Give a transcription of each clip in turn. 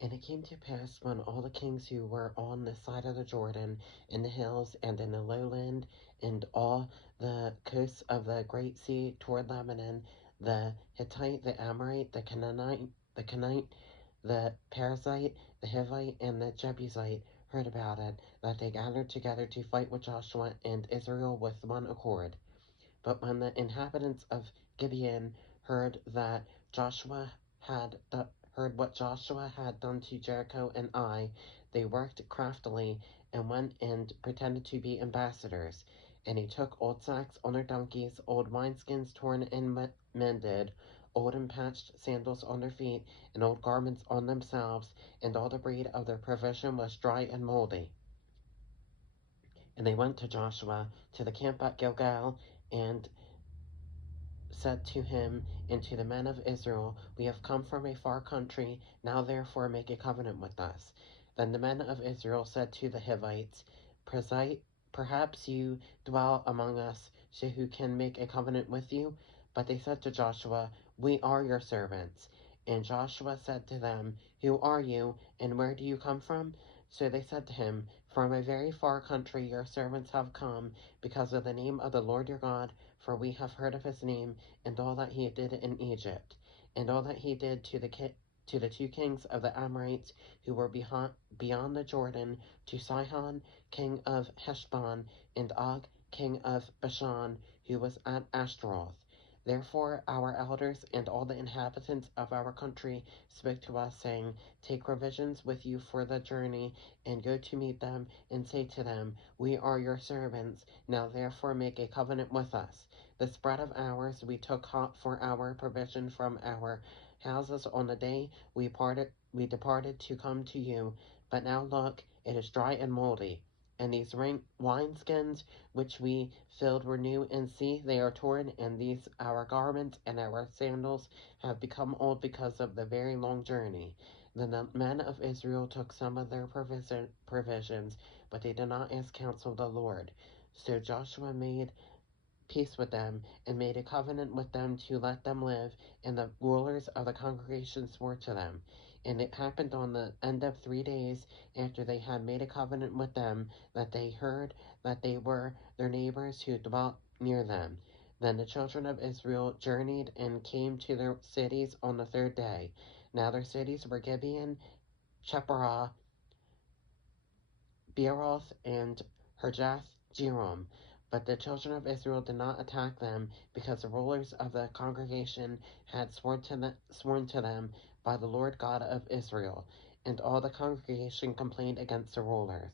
And it came to pass when all the kings who were on the side of the Jordan, in the hills, and in the lowland, and all the coasts of the great sea toward Lebanon, the Hittite, the Amorite, the Canaanite, the Perizzite, the Hivite, and the Jebusite, heard about it, that they gathered together to fight with Joshua and Israel with one accord. But when the inhabitants of Gibeon heard that Joshua had heard what Joshua had done to Jericho and Ai, they worked craftily and went and pretended to be ambassadors. And he took old sacks on their donkeys, old wineskins torn and mended, old and patched sandals on their feet, and old garments on themselves, and all the breed of their provision was dry and moldy. And they went to Joshua to the camp at Gilgal, and said to him and to the men of Israel, We have come from a far country, now therefore make a covenant with us. Then the men of Israel said to the Hivites, Perhaps you dwell among us, so who can make a covenant with you? But they said to Joshua, We are your servants. And Joshua said to them, Who are you, and where do you come from? So they said to him, From a very far country your servants have come, because of the name of the Lord your God, for we have heard of his name, and all that he did in Egypt, and all that he did to the two kings of the Amorites who were beyond the Jordan, to Sihon, king of Heshbon, and Og, king of Bashan, who was at Ashtaroth. Therefore our elders and all the inhabitants of our country spoke to us, saying, Take provisions with you for the journey, and go to meet them, and say to them, We are your servants, now therefore make a covenant with us. This bread of ours we took hot for our provision from our houses on the day we departed to come to you, but now look, it is dry and moldy. And these wineskins which we filled were new, and see, they are torn, and these our garments and our sandals have become old because of the very long journey. Then the men of Israel took some of their provisions, but they did not ask counsel of the Lord. So Joshua made peace with them, and made a covenant with them to let them live, and the rulers of the congregation swore to them. And it happened on the end of 3 days after they had made a covenant with them, that they heard that they were their neighbors who dwelt near them. Then the children of Israel journeyed and came to their cities on the 3rd day. Now their cities were Gibeon, Chephirah, Beeroth, and Kirjath-jearim. But the children of Israel did not attack them, because the rulers of the congregation had sworn to them by the Lord God of Israel. And all the congregation complained against the rulers.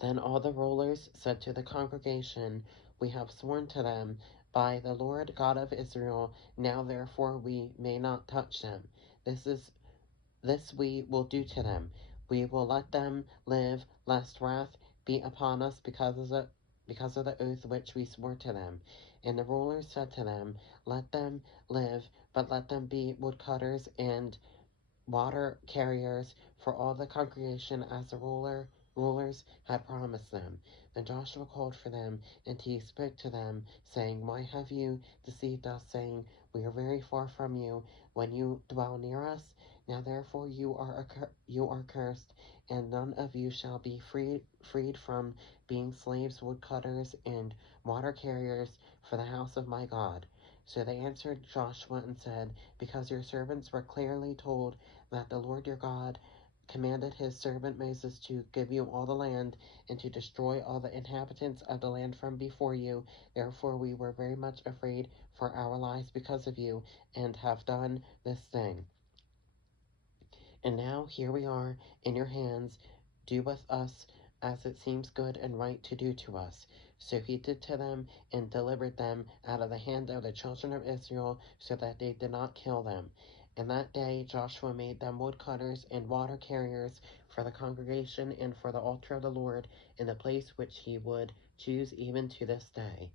Then all the rulers said to the congregation, We have sworn to them by the Lord God of Israel, now therefore we may not touch them. This we will do to them. We will let them live, lest wrath be upon us because of the oath which we swore to them. And the rulers said to them, Let them live, but let them be woodcutters and water carriers for all the congregation, as the rulers had promised them. Then Joshua called for them, and he spoke to them, saying, Why have you deceived us, saying, We are very far from you, when you dwell near us? Now therefore you are cursed, and none of you shall be freed from being slaves, woodcutters, and water carriers for the house of my God. So they answered Joshua and said, Because your servants were clearly told that the Lord your God commanded his servant Moses to give you all the land, and to destroy all the inhabitants of the land from before you. Therefore we were very much afraid for our lives because of you, and have done this thing. And now here we are in your hands. Do with us as it seems good and right to do to us. So he did to them, and delivered them out of the hand of the children of Israel, so that they did not kill them. And that day Joshua made them woodcutters and water carriers for the congregation and for the altar of the Lord, in the place which he would choose even to this day.